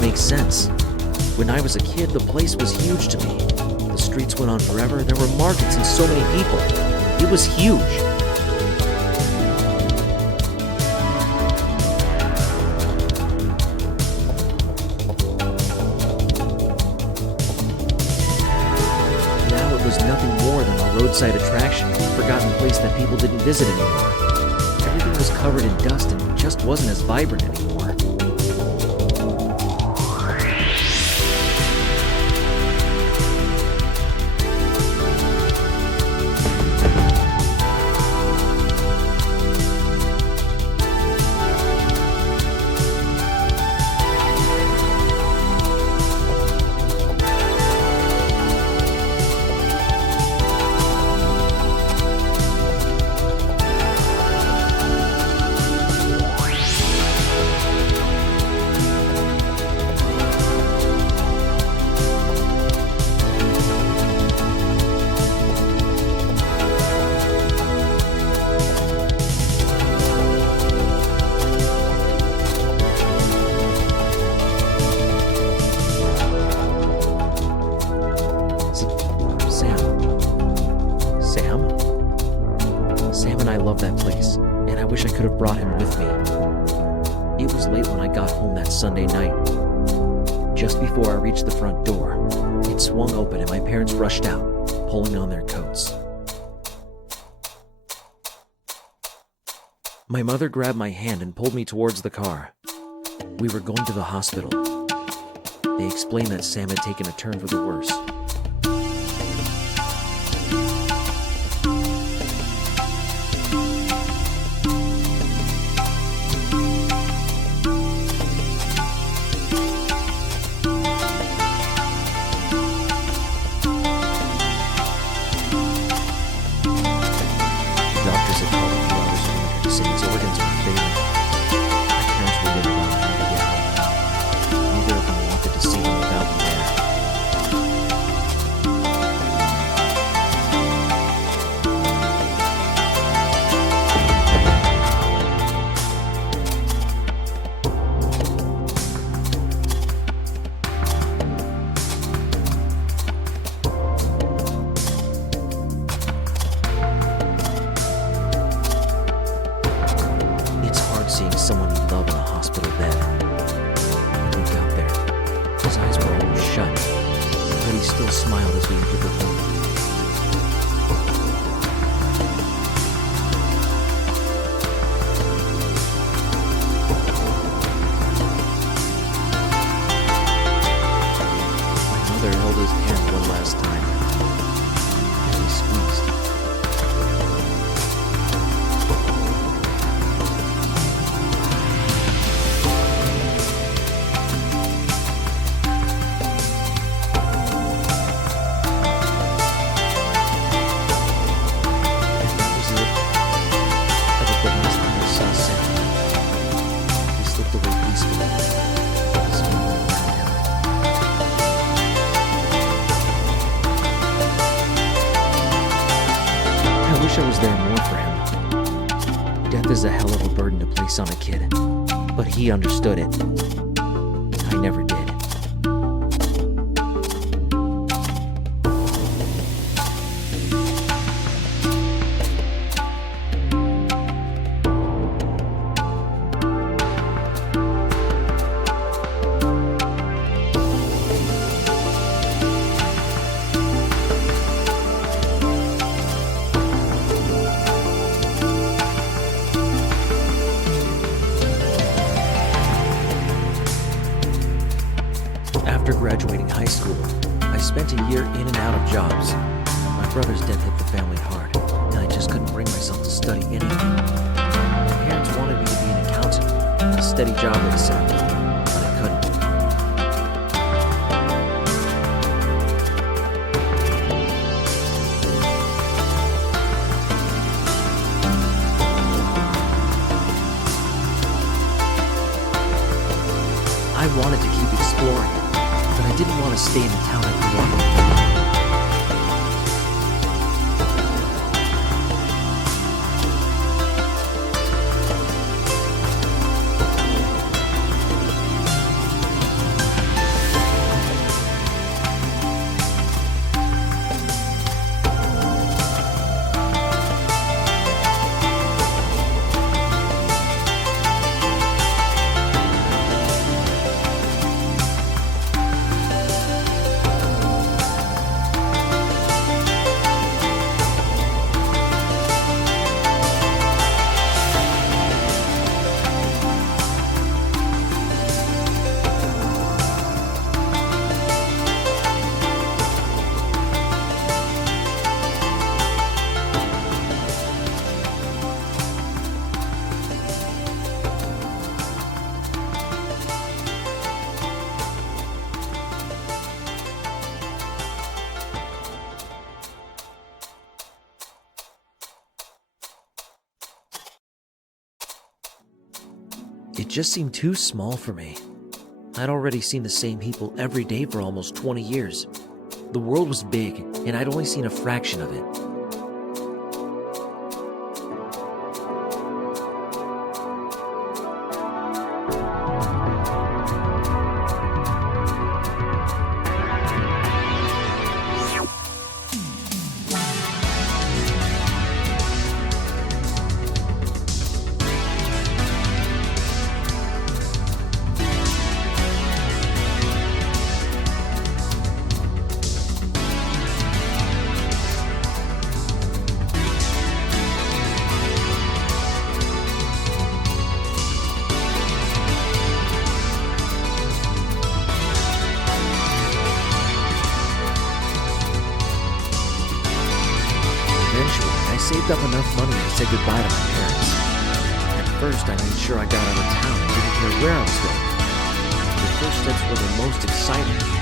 didn't make sense. When I was a kid, the place was huge to me. The streets went on forever. There were markets and so many people. It was huge. Now it was nothing more than a roadside attraction, a forgotten place that people didn't visit anymore. Everything was covered in dust and just wasn't as vibrant anymore. Sam and I love that place, and I wish I could have brought him with me. It was late when I got home that Sunday night. Just before I reached the front door, it swung open and my parents rushed out, pulling on their coats. My mother grabbed my hand and pulled me towards the car. We were going to the hospital. They explained that Sam had taken a turn for the worse. His organs were failing. My parents waited around for me to get home. Neither of them wanted to see him without me there. Seeing someone you love in a hospital bed. When we got there, his eyes were almost shut, but he still smiled as we entered the room. My mother held his hand one last time, and he squeezed. I wish I was there more for him. Death is a hell of a burden to place on a kid, but he understood it. I never did. After graduating high school, I spent a year in and out of jobs. My brother's death hit the family hard, and I just couldn't bring myself to study anything. My parents wanted me to be an accountant, a steady job they said, but I couldn't. I wanted to keep exploring, but I didn't want to stay in the town I grew up in. It just seemed too small for me. I'd already seen the same people every day for almost 20 years. The world was big, and I'd only seen a fraction of it. Eventually, I saved up enough money to say goodbye to my parents. At first, I made sure I got out of town and didn't care where I was going. The first steps were the most exciting.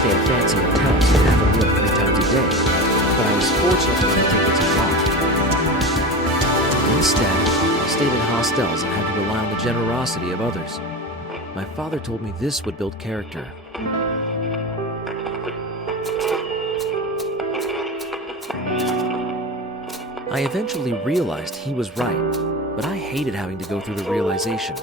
stay at fancy hotels and have a meal 3 times a day, but I was fortunate enough to take the time off. Instead, I stayed in hostels and had to rely on the generosity of others. My father told me this would build character. I eventually realized he was right, but I hated having to go through the realization.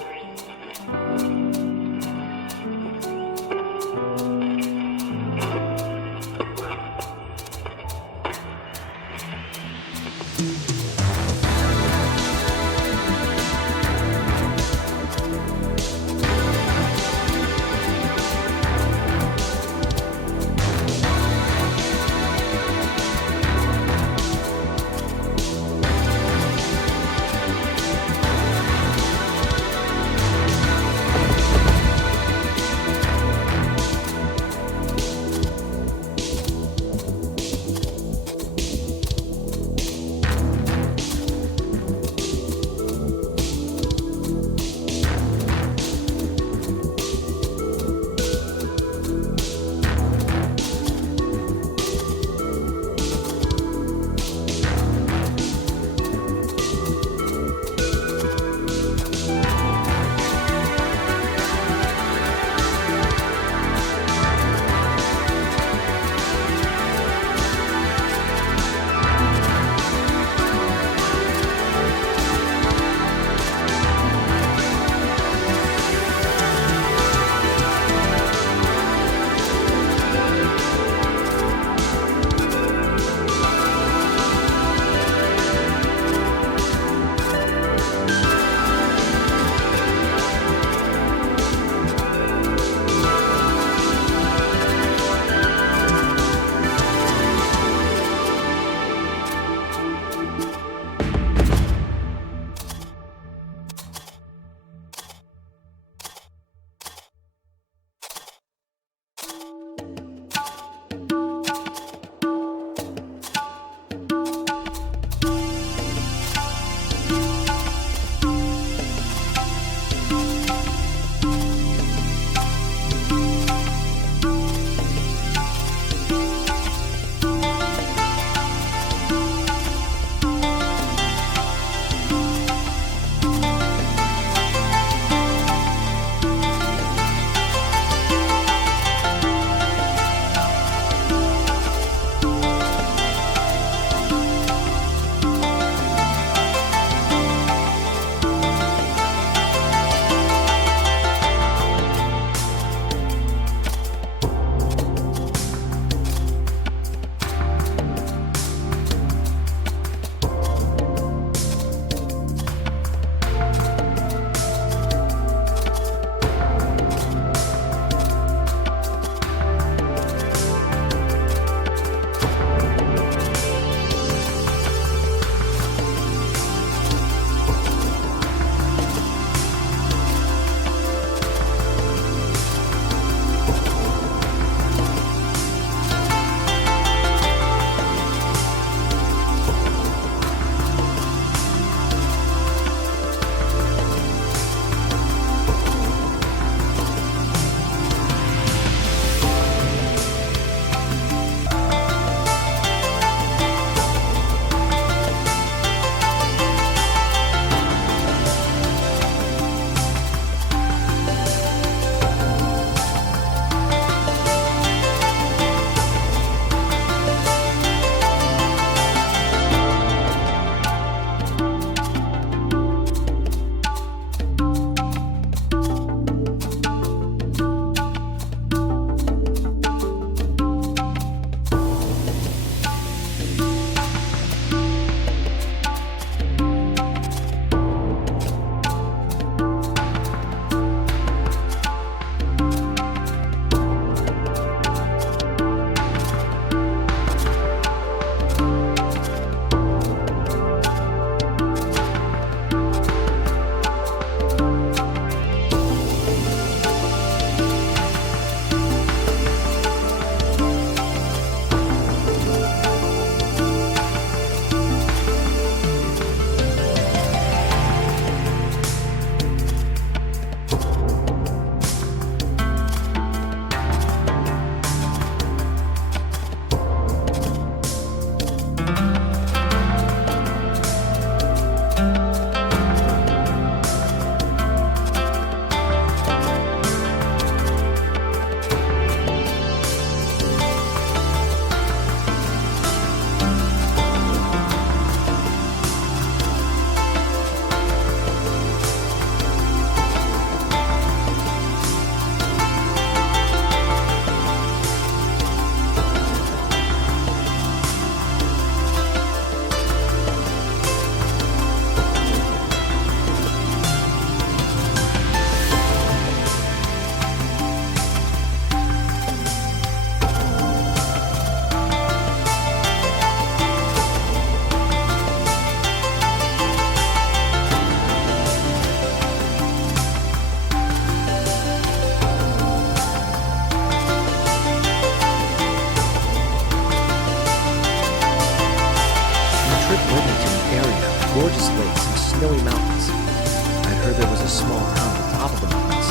snowy mountains. I'd heard there was a small town at the top of the mountains.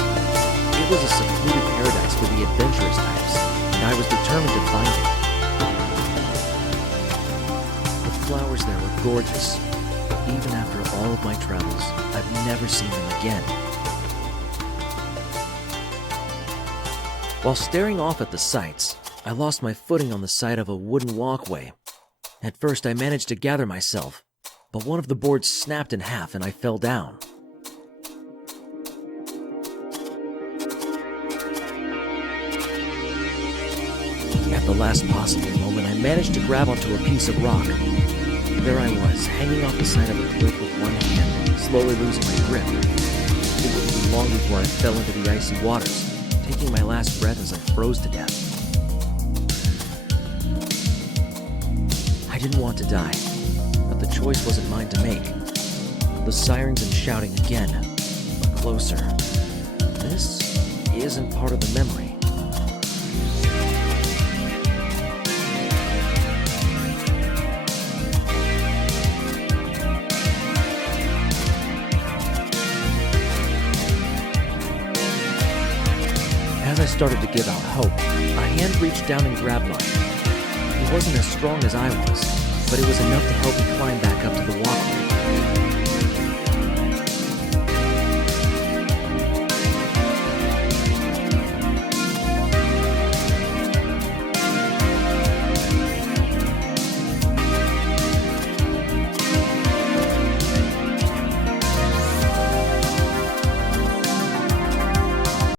It was a secluded paradise for the adventurous types, and I was determined to find it. The flowers there were gorgeous, but even after all of my travels, I've never seen them again. While staring off at the sights, I lost my footing on the side of a wooden walkway. At first, I managed to gather myself, but one of the boards snapped in half and I fell down. At the last possible moment, I managed to grab onto a piece of rock. There I was, hanging off the side of a cliff with one hand, slowly losing my grip. It wouldn't be long before I fell into the icy waters, taking my last breath as I froze to death. I didn't want to die, but the choice wasn't mine to make. The sirens and shouting again, but closer. This isn't part of the memory. As I started to give out hope, a hand reached down and grabbed mine. It wasn't as strong as I was, but it was enough to help me climb back up to the walkway.